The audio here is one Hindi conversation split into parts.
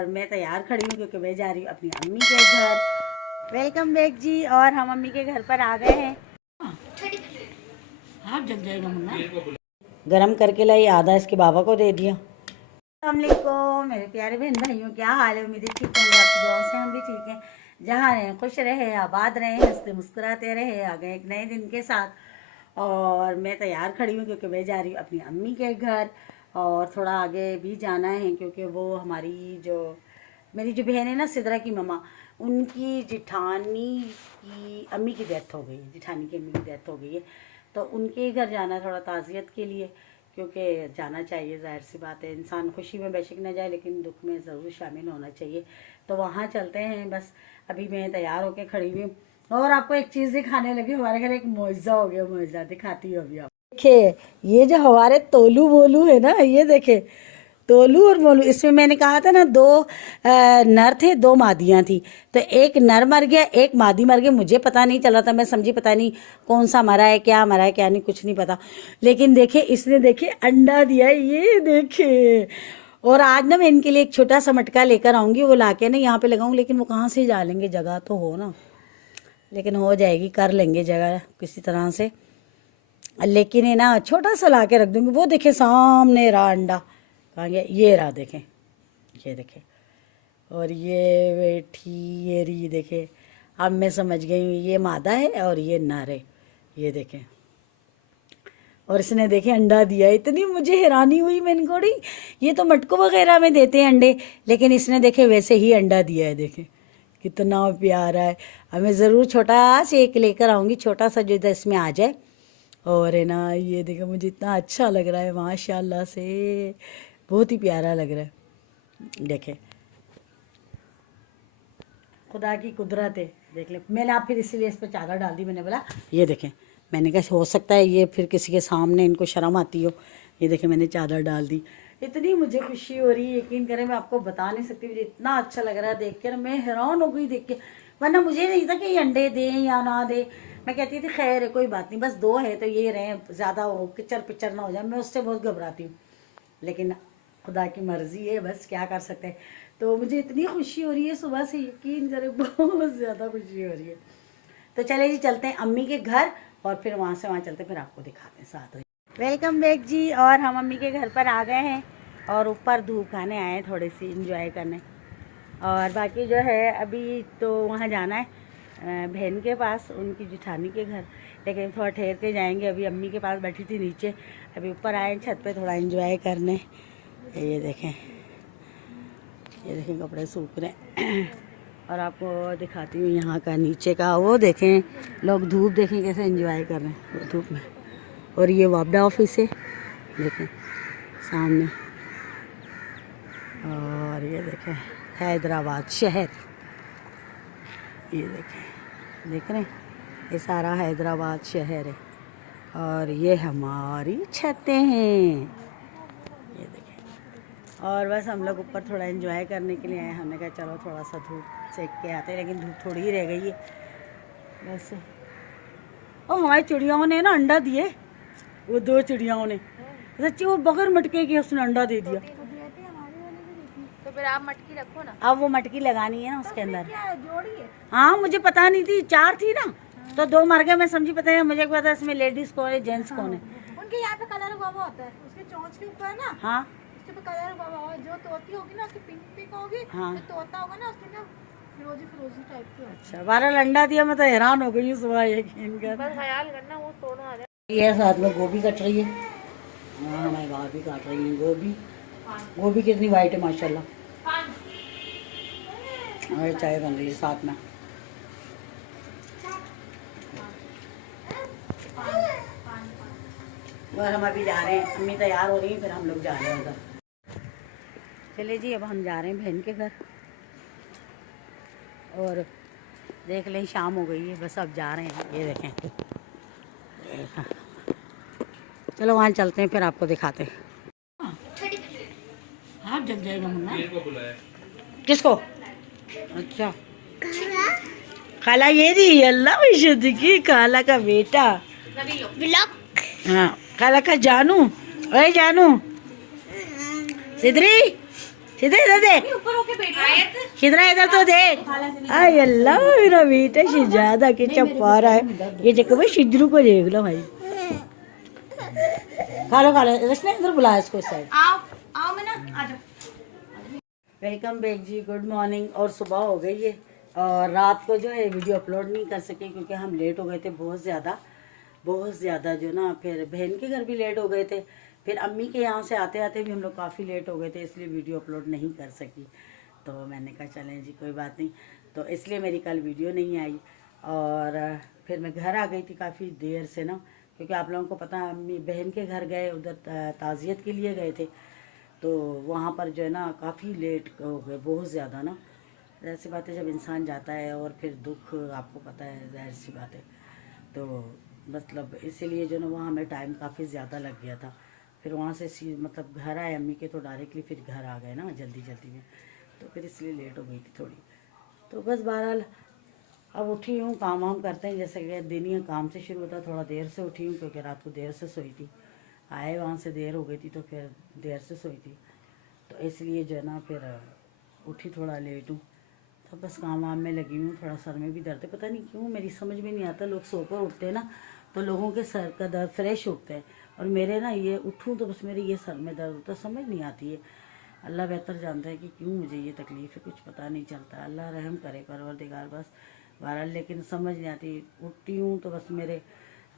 और मैं तैयार खड़ी हूँ क्योंकि मैं जा रही हूँ अपनी अम्मी के घर। वेलकम बैक जी। और हम अम्मी के घर पर आ गए हैं। हाँ जल जाएगा मुन्ना। गरम करके लाई, आधा इसके बाबा को दे दिया। अस्सलामुअलैकुम मेरे प्यारे बहन भाइयों, क्या हाल है? उम्मीद ठीक होंगे, आपकी दुआओं से हम भी ठीक हैं। जहाँ रहें खुश रहे, आबाद रहें, हंसते मुस्कुराते रहे। आ गए एक नए दिन के साथ और मैं तैयार खड़ी हूँ क्योंकि मैं जा रही हूँ अपनी अम्मी के घर और थोड़ा आगे भी जाना है क्योंकि वो मेरी जो बहन है ना, सिदरा की ममा, उनकी जिठानी की अम्मी की डेथ हो गई है। जिठानी की अम्मी की डेथ हो गई है तो उनके घर जाना है थोड़ा ताज़ियत के लिए, क्योंकि जाना चाहिए। ज़ाहिर सी बात है, इंसान खुशी में बेशक न जाए लेकिन दुख में ज़रूर शामिल होना चाहिए। तो वहाँ चलते हैं। बस अभी मैं तैयार होकर खड़ी हुई हूँ और आपको एक चीज़ दिखाने लगी। हमारे घर एक मुआवजा हो गया, मुआवजा दिखाती हूँ अभी आप। देखिए ये जो हमारे तोलू बोलू है ना, ये देखे तोलू और मोलू। इसमें मैंने कहा था ना, दो नर थे, दो मादियाँ थी। तो एक नर मर गया, एक मादी मर गई। मुझे पता नहीं चला था, मैं समझी पता नहीं कौन सा मरा है क्या नहीं, कुछ नहीं पता। लेकिन देखे इसने, देखे अंडा दिया है, ये देखे। और आज ना मैं इनके लिए एक छोटा सा मटका लेकर आऊँगी, वो ला के ना यहाँ पे लगाऊँ। लेकिन वो कहाँ से डालेंगे, जगह तो हो ना, लेकिन हो जाएगी, कर लेंगे जगह किसी तरह से। लेकिन है ना, छोटा सा ला के रख दूँगी। वो देखे सामने रहा अंडा, कहाँ गया? ये रहा, देखें, ये देखें। और ये बैठी, ये रही, देखें। अब मैं समझ गई हूँ, ये मादा है और ये नर है, ये देखें। और इसने देखे अंडा दिया। इतनी मुझे हैरानी हुई, मैंने कहा ये तो मटकों वगैरह में देते हैं अंडे, लेकिन इसने देखे वैसे ही अंडा दिया है। देखें कितना प्यारा है। अब मैं ज़रूर छोटा से एक लेकर आऊँगी, छोटा सा जो इसमें आ जाए। और है ना, ये देखें, मुझे इतना अच्छा लग रहा है माशाल्लाह से, बहुत ही प्यारा लग रहा है। देखें खुदा की कुदरत है, देख ले। मैंने आप फिर इसीलिए इस पर चादर डाल दी। मैंने बोला ये देखें, मैंने कहा हो सकता है ये फिर किसी के सामने इनको शर्म आती हो। ये देखें मैंने चादर डाल दी। इतनी मुझे खुशी हो रही है, यकीन करें मैं आपको बता नहीं सकती। मुझे इतना अच्छा लग रहा है देख कर, मैं हैरान हो गई देख के। वरना मुझे नहीं था कि ये अंडे दें या ना दें। मैं कहती थी खैर है, कोई बात नहीं, बस दो है तो ये रहें, ज़्यादा हो किचर पिचर ना हो जाए। मैं उससे बहुत घबराती हूँ, लेकिन खुदा की मर्ज़ी है, बस क्या कर सकते हैं। तो मुझे इतनी खुशी हो रही है सुबह से, यकीन करें बहुत ज़्यादा खुशी हो रही है। तो चले जी, चलते हैं अम्मी के घर और फिर वहाँ से वहाँ चलते, फिर आपको दिखाते हैं साथ में। वेलकम बैक जी। और हम अम्मी के घर पर आ गए हैं और ऊपर धूप खाने आए हैं, थोड़ी सी इंजॉय करने। और बाकी जो है अभी तो वहाँ जाना है बहन के पास, उनकी जिठानी के घर, लेकिन थोड़ा ठहर के जाएंगे। अभी अम्मी के पास बैठी थी नीचे, अभी ऊपर आए छत पे थोड़ा एंजॉय करने। ये देखें, ये देखें कपड़े सूख रहे। और आपको दिखाती हूँ यहाँ का नीचे का, वो देखें लोग धूप, देखें कैसे एंजॉय कर रहे हैं धूप में। और ये वापडा ऑफिस है, देखें सामने। और ये देखें हैदराबाद शहर, ये देखें, देख रहे हैं, ये सारा हैदराबाद शहर है। और ये हमारी छतें हैं, ये देखें। और बस हम लोग ऊपर थोड़ा एंजॉय करने के लिए आए। हमने कहा चलो थोड़ा सा धूप सेक के आते हैं, लेकिन धूप थोड़ी ही रह गई है बस। और हमारी चिड़ियाओं ने ना अंडा दिए, वो दो चिड़ियाओं ने, सच्ची वो बगैर मटके की उसने अंडा दे दिया। तो फिर आप मटकी रखो ना। अब वो मटकी लगानी है ना उसके अंदर। क्या है, जोड़ी है? हाँ मुझे पता नहीं थी, चार थी ना, तो दो मर गए। मैं समझी पता है, मुझे पता है इसमें लेडीज कौन है जेंट्स कौन है। उनके यहाँ पे कलर हुआ होता है, उसके चोंच के ऊपर ना, हाँ उसके ऊपर कलर हुआ हुआ। जो तोती होगी ना उसकी पिंक पिंक होगी, हाँ। जो तोता होगा ना उसकी ना फिरोजी फिरोजी टाइप की होगी। अच्छा, 12 अंडा दिया। मैं तो हैरान हो गई सुबह, यकीन कर। बस ख्याल करना वो तोड़ना आ जाए। ये साथ में गोभी कट रही है। हाँ हमारी भाभी काट रही है गोभी। गोभी कितनी वाइट है माशाल्लाह। और चाय बन रही है साथ में। और हम अभी जा रहे हैं, अम्मी तैयार हो रही है, फिर हम लोग जा रहे हैं उधर। चले जी, अब हम जा रहे हैं बहन के घर। और देख लें शाम हो गई है, बस अब जा रहे हैं। ये देखें, चलो वहाँ चलते हैं, फिर आपको दिखाते हैं। हाँ जल जाएगा मुन्ना। किसको? अच्छा खाला, ये जी अल्लाह विशुद्ध की खाला का बेटा। हाँ खाला का जानू। अरे जानू, सिदरी सीधे इधर देख, ऊपर होके बैठ किधर इधर तो देख। आई अल्लाह, मेरा बेटा शिजादा के चप्पा रहा है। ये देखो भाई, शिजरू को देख लो भाई। खा लो रचना, इधर बुला इसको इस साइड। आओ आओ मैं ना आ जाओ। वेलकम बैक जी, गुड मॉर्निंग। और सुबह हो गई है और रात को जो है वीडियो अपलोड नहीं कर सके क्योंकि हम लेट हो गए थे बहुत ज़्यादा जो ना। फिर बहन के घर भी लेट हो गए थे, फिर अम्मी के यहाँ से आते आते भी हम लोग काफ़ी लेट हो गए थे, इसलिए वीडियो अपलोड नहीं कर सकी। तो मैंने कहा चलें जी कोई बात नहीं, तो इसलिए मेरी कल वीडियो नहीं आई। और फिर मैं घर आ गई थी काफ़ी देर से ना, क्योंकि आप लोगों को पता है अम्मी बहन के घर गए, उधर ताज़ियत के लिए गए थे। तो वहाँ पर जो है ना काफ़ी लेट हो गए, बहुत ज़्यादा ना। ऐसी बात है, जब इंसान जाता है और फिर दुख आपको पता है, जाहिर सी बात है। तो मतलब इसीलिए जो ना वहाँ हमें टाइम काफ़ी ज़्यादा लग गया था। फिर वहाँ से मतलब घर आए अम्मी के, तो डायरेक्टली फिर घर आ गए ना जल्दी में, तो फिर इसलिए लेट हो गई थी थोड़ी। तो बस बहरहाल अब उठी हूँ, काम वाम करते हैं, जैसे कि दिन ही काम से शुरू होता है। थोड़ा देर से उठी हूँ क्योंकि रात को देर से सोई थी, आए वहाँ से देर हो गई थी, तो फिर देर से सोई थी, तो इसलिए जो है ना फिर उठी थोड़ा लेट हूँ। तो बस काम वाम में लगी हूँ, थोड़ा सर में भी दर्द है, पता नहीं क्यों, मेरी समझ में नहीं आता। लोग सोकर उठते हैं ना तो लोगों के सर का दर्द फ्रेश उठते हैं, और मेरे ना ये उठूँ तो बस मेरे ये सर में दर्द होता, समझ नहीं आती है। अल्लाह बेहतर जानता है कि क्यों मुझे ये तकलीफ़ है, कुछ पता नहीं चलता। अल्लाह रहम करे परवरदिगार, बस बहरहाल। लेकिन समझ नहीं आती, उठती हूँ तो बस मेरे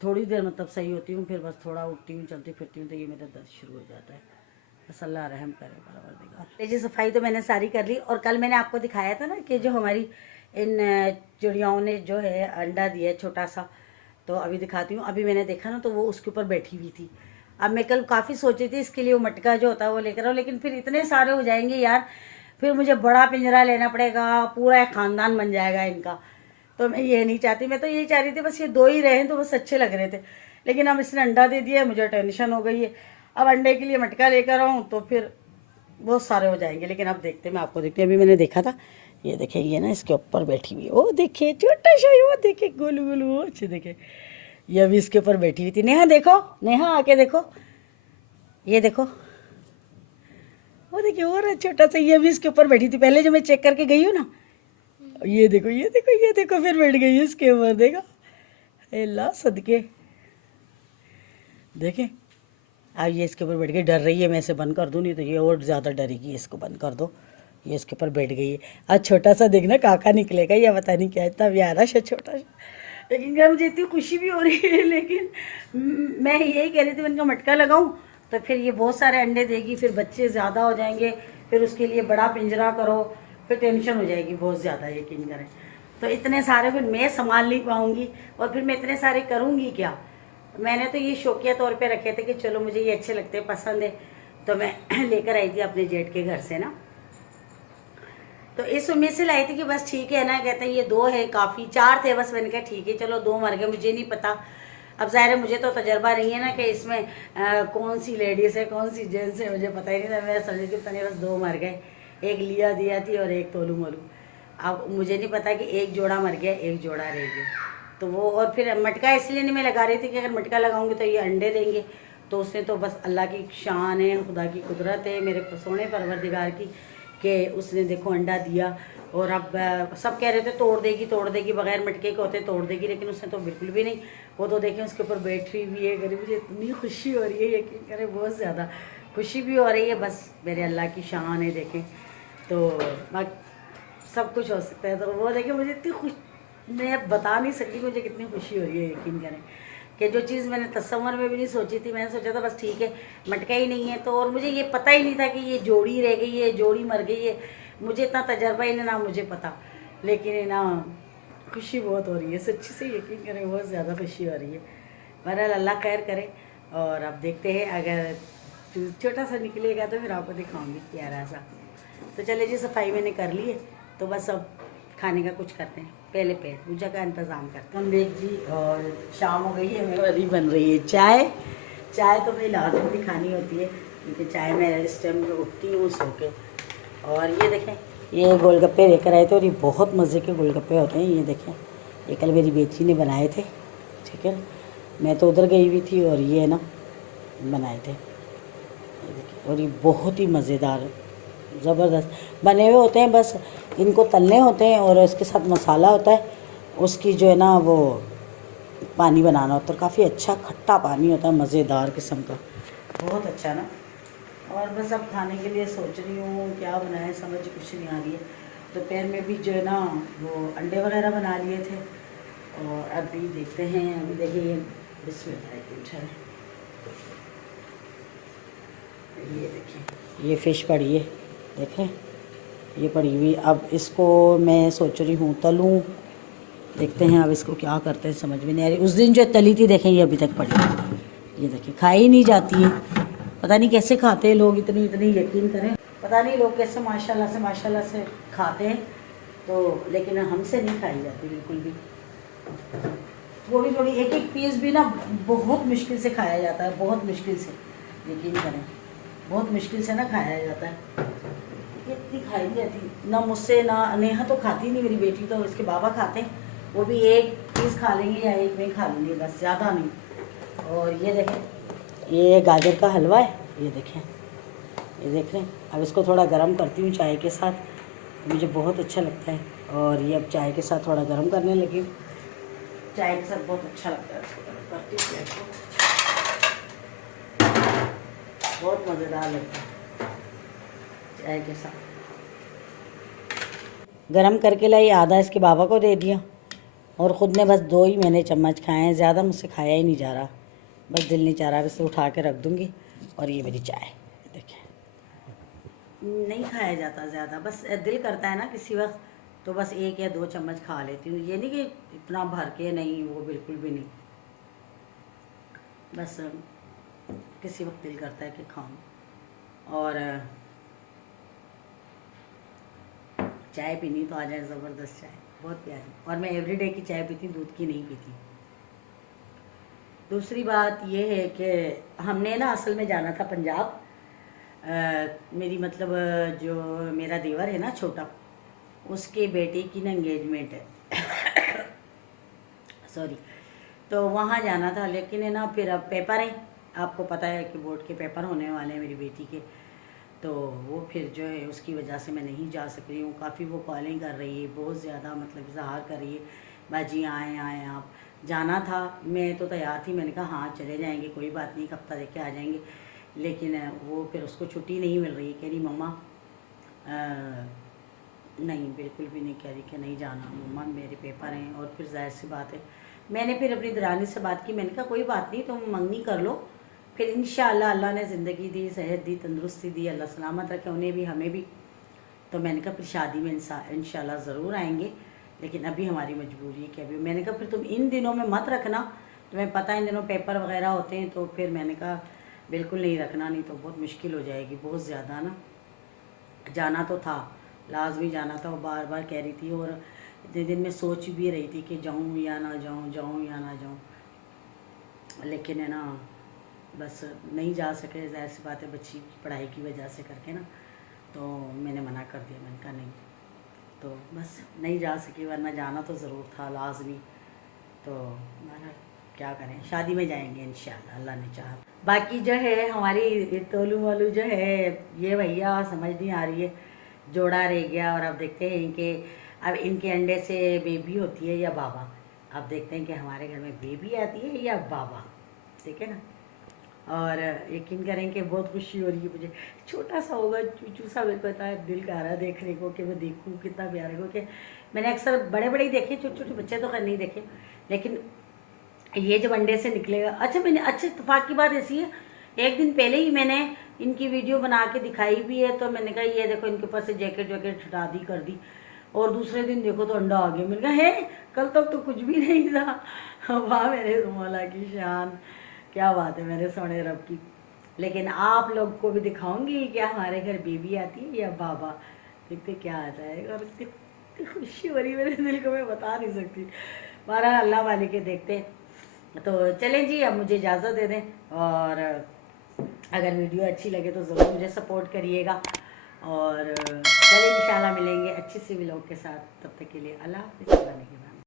थोड़ी देर मतलब सही होती हूँ, फिर बस थोड़ा उठती हूँ, चलती फिरती हूँ तो ये मेरा दर्द शुरू हो जाता है। बस अल्लाह रहम करे परवरदिगार। जी सफाई तो मैंने सारी कर ली, और कल मैंने आपको दिखाया था ना कि जो हमारी इन चिड़ियाओं ने जो है अंडा दिया छोटा सा, तो अभी दिखाती हूँ। अभी मैंने देखा ना तो वो उसके ऊपर बैठी हुई थी। अब मैं कल काफ़ी सोची थी इसके लिए वो मटका जो होता है वो लेकर आओ, लेकिन फिर इतने सारे हो जाएंगे यार, फिर मुझे बड़ा पिंजरा लेना पड़ेगा, पूरा एक ख़ानदान बन जाएगा इनका। तो मैं ये नहीं चाहती, मैं तो यही चाह रही थी बस ये दो ही रहें तो बस अच्छे लग रहे थे। लेकिन अब इसने अंडा दे दिया, मुझे टेंशन हो गई है। अब अंडे के लिए मटका लेकर आऊँ तो फिर बहुत सारे हो जाएंगे, लेकिन अब देखते मैं आपको देखते। अभी मैंने देखा था, ये देखे ये ना इसके ऊपर बैठी हुई है, वो देखे छोटा सा, वो देखे गोलू गोलू, वो अच्छे देखे, ये अभी इसके ऊपर बैठी हुई थी। नेहा देखो, नेहा आके देखो, ये देखो, वो देखिए और छोटा सा, ये भी इसके ऊपर बैठी थी पहले जो मैं चेक करके गई हूँ ना। ये देखो ये देखो ये देखो, फिर बैठ गई इसके ऊपर, देखा अल्लाह सदके, देखे। अब ये इसके ऊपर बैठ गई, डर रही है मैं इसे बंद कर दूँ नहीं तो ये और ज़्यादा डरेगी। इसको बंद कर दो, ये इसके ऊपर बैठ गई है। आज छोटा सा देखना काका निकलेगा या पता नहीं क्या, इतना प्यारा सा छोटा सा। लेकिन क्या मुझे इतनी खुशी भी हो रही है, लेकिन मैं यही कह रही थी मैं इनका मटका लगाऊं तो फिर ये बहुत सारे अंडे देगी, फिर बच्चे ज़्यादा हो जाएंगे, फिर उसके लिए बड़ा पिंजरा करो, फिर टेंशन हो जाएगी बहुत ज़्यादा, यकीन करें। तो इतने सारे फिर मैं संभाल नहीं पाऊँगी, और फिर मैं इतने सारे करूँगी क्या। मैंने तो ये शौकिया तौर पे रखे थे कि चलो मुझे ये अच्छे लगते हैं, पसंद है, तो मैं लेकर आई थी अपने जेठ के घर से ना। तो इस उम्मीद से लाई थी कि बस ठीक है ना, कहते हैं ये दो है काफ़ी, चार थे बस, मैंने कहा ठीक है चलो दो मर गए, मुझे नहीं पता। अब ज़ाहिर है मुझे तो तजर्बा नहीं है ना कि इसमें कौन सी लेडीज़ है कौन सी जेंट्स है, मुझे पता ही नहीं था। मैं समझी थी पता नहीं बस दो मर गए, एक लिया दिया थी और एक तोलू मोलू। अब मुझे नहीं पता कि एक जोड़ा मर गया एक जोड़ा रह गया। तो वो, और फिर मटका इसलिए नहीं मैं लगा रही थी कि अगर मटका लगाऊंगी तो ये अंडे देंगे, तो उसने तो बस अल्लाह की शान है, खुदा की कुदरत है, मेरे सोने परवरदिगार की, कि उसने देखो अंडा दिया। और अब सब कह रहे थे तोड़ देगी, बगैर मटके के होते तोड़ देगी, लेकिन उसने तो बिल्कुल भी नहीं। वो तो देखें उसके ऊपर बैठी हुई है, गरीब, मुझे इतनी खुशी हो रही है, यकीन करें बहुत ज़्यादा खुशी भी हो रही है। बस मेरे अल्लाह की शान है, देखें तो सब कुछ हो सकता है। तो वो देखें मुझे इतनी खुश, मैं बता नहीं सकती मुझे कितनी खुशी हो रही है, यकीन करें कि जो चीज़ मैंने तस्वर में भी नहीं सोची थी। मैंने सोचा था बस ठीक है मटका ही नहीं है तो, और मुझे ये पता ही नहीं था कि ये जोड़ी रह गई है, जोड़ी मर गई है, मुझे इतना तजर्बा ही नहीं ना मुझे पता। लेकिन ना खुशी बहुत हो रही है, सच्ची से यकीन करें बहुत ज़्यादा खुशी हो रही है। बहरहाल अल्लाह खैर करे, और अब देखते हैं अगर छोटा सा निकलेगा तो फिर आपको दिखाऊँगी प्यारा सा। तो चले जी, सफाई मैंने कर ली है, तो बस अब खाने का कुछ करते हैं, पहले पेट पूजा का इंतज़ाम करते हैं। हम देख जी, और शाम हो गई है, मेरी बन रही है चाय। चाय तो मेरी लाजम भी खानी होती है क्योंकि चाय मैं इस टाइम में उठती हूँ सो के। और ये देखें, ये गोलगप्पे लेकर आए थे, और ये बहुत मज़े के गोलगप्पे होते हैं। ये देखें, ये कल मेरी बेटी ने बनाए थे, ठीक है, मैं तो उधर गई हुई थी, और ये ना बनाए थे, ये देखिए, और ये बहुत ही मज़ेदार ज़बरदस्त बने हुए होते हैं। बस इनको तलने होते हैं और इसके साथ मसाला होता है, उसकी जो है ना वो पानी बनाना होता है। काफ़ी अच्छा खट्टा पानी होता है, मज़ेदार किस्म का, बहुत अच्छा ना। और बस अब खाने के लिए सोच रही हूँ क्या बनाएं, समझ कुछ नहीं आ रही है। दोपहर में भी जो है ना वो अंडे वगैरह बना लिए थे और अभी देखते हैं। अभी देखिए बिस्मिल्लाह, ये देखिए ये फ़िश पड़ी है, देखें ये पड़ी हुई। अब इसको मैं सोच रही हूँ तलूँ, देखते हैं अब इसको क्या करते हैं, समझ में नहीं आ रही। उस दिन जो तली थी देखें ये अभी तक पड़ी है, ये देखिए खाई ही नहीं जाती है। पता नहीं कैसे खाते हैं लोग, इतनी इतनी यकीन करें, पता नहीं लोग कैसे माशाल्लाह से खाते हैं। तो लेकिन हमसे नहीं खाई जाती बिल्कुल भी। थोड़ी थोड़ी एक एक पीस भी ना बहुत मुश्किल से खाया जाता है, बहुत मुश्किल से, यकीन करें बहुत मुश्किल से ना खाया जाता है। इतनी खाई नहीं जाती ना मुझसे, ना नेहा तो खाती नहीं, मेरी बेटी तो, इसके बाबा खाते हैं, वो भी एक पीस खा लेंगे या एक में खा लेंगे बस, ज़्यादा नहीं। और ये देखें ये गाजर का हलवा है, ये देखें, ये देख रहे हैं। अब इसको थोड़ा गर्म करती हूँ चाय के साथ, मुझे बहुत अच्छा लगता है। और ये अब चाय के साथ थोड़ा गर्म करने लगी, चाय के साथ बहुत अच्छा लगता है। इसको गर्म करती हूँ प्लेट को, बहुत मज़ेदार लगता है चाय के साथ। गरम करके लाई, आधा इसके बाबा को दे दिया और ख़ुद ने बस 2 ही मैंने चम्मच खाए हैं, ज़्यादा मुझसे खाया ही नहीं जा रहा, बस दिल नहीं चाह रहा। इसे उठा के रख दूँगी। और ये मेरी चाय देखिए, नहीं खाया जाता ज़्यादा, बस दिल करता है ना किसी वक्त तो बस 1 या 2 चम्मच खा लेती हूँ। ये नहीं कि इतना भर के, नहीं, वो बिल्कुल भी नहीं, बस किसी वक्त दिल करता है कि खाऊं। और चाय पीनी तो आ जाए, ज़बरदस्त चाय, बहुत प्यारी। और मैं एवरीडे की चाय पीती, दूध की नहीं पीती। दूसरी बात ये है कि हमने ना असल में जाना था पंजाब। मेरी मतलब जो मेरा देवर है ना छोटा, उसके बेटे की ना एंगेजमेंट है सॉरी, तो वहाँ जाना था। लेकिन है ना फिर अब पेपर है, आपको पता है कि बोर्ड के पेपर होने वाले हैं मेरी बेटी के, तो वो फिर जो है उसकी वजह से मैं नहीं जा सक रही हूँ। काफ़ी वो कॉलिंग कर रही है, बहुत ज़्यादा मतलब इज़हार कर रही है, बाजी आए आए आप। जाना था, मैं तो तैयार थी, मैंने कहा हाँ चले जाएंगे, कोई बात नहीं, एक हफ्ता देख के आ जाएंगे। लेकिन वो फिर उसको छुट्टी नहीं मिल रही, कह रही मम्मा नहीं, बिल्कुल भी नहीं कह रही कि नहीं जाना मम्मा, मेरे पेपर हैं। और फिर जाहिर सी बात है, मैंने फिर अपनी दरानी से बात की, मैंने कहा कोई बात नहीं, तुम मंगनी कर लो, फिर इंशाअल्लाह अल्लाह ने ज़िंदगी दी, सेहत दी, तंदुरुस्ती दी, अल्लाह सलामत रखे उन्हें भी हमें भी। तो मैंने कहा फिर शादी में इंशाअल्लाह ज़रूर आएंगे, लेकिन अभी हमारी मजबूरी है कि अभी। मैंने कहा फिर तुम इन दिनों में मत रखना, तुम्हें पता है इन दिनों पेपर वगैरह होते हैं। तो फिर मैंने कहा बिल्कुल नहीं रखना, नहीं तो बहुत मुश्किल हो जाएगी, बहुत ज़्यादा ना। जाना तो था, लाजमी जाना था, वो बार बार कह रही थी। और इतने दिन में सोच भी रही थी कि जाऊँ या ना जाऊँ, जाऊँ या ना जाऊँ, लेकिन है ना बस नहीं जा सके, ज़ाहिर सी बात है बच्ची की पढ़ाई की वजह से करके ना, तो मैंने मना कर दिया, मैंने कहा नहीं, तो बस नहीं जा सकी, वरना जाना तो ज़रूर था लाजमी। तो मैंने क्या करें, शादी में जाएंगे इंशाल्लाह, अल्लाह ने चाहा। बाकी जो है हमारी तोलू मोलू जो है, ये भैया समझ नहीं आ रही है, जोड़ा रह गया। और अब देखते हैं कि अब इनके अंडे से बेबी होती है या बाबा। अब देखते हैं कि हमारे घर में बेबी आती है या बाबा, ठीक है ना। और यकीन करें कि बहुत खुशी हो रही है मुझे। छोटा सा होगा, चूचू सा, मेरे को इतना दिल कर रहा है देखने को कि मैं देखूँ कितना प्यारा, क्योंकि मैंने अक्सर बड़े बड़े ही देखे, छोटे छोटे बच्चे तो खैर नहीं देखे, लेकिन ये जब अंडे से निकलेगा। अच्छा मैंने, अच्छा इत्तेफाक की बात ऐसी है, एक दिन पहले ही मैंने इनकी वीडियो बना के दिखाई भी है, तो मैंने कहा ये देखो इनके पास से जैकेट वैकेट हटा दी, कर दी, और दूसरे दिन देखो तो अंडा आ गया। मैंने कहा है कल तक तो कुछ भी नहीं था। वाह मेरे मौला की शान, क्या बात है मेरे सोने रब की। लेकिन आप लोग को भी दिखाऊंगी कि हमारे घर बेबी आती है या बाबा, देखते क्या आता है। और कितनी खुशी हो रही मेरे दिल को, मैं बता नहीं सकती। बहरहाल अल्लाह वाले के देखते। तो चलें जी, अब मुझे इजाज़त दे दें, और अगर वीडियो अच्छी लगे तो ज़रूर मुझे सपोर्ट करिएगा। और चलिए इंशाल्लाह मिलेंगे अच्छी सी व्लॉग के साथ, तब तक के लिए अल्लाह हाफ़िज़।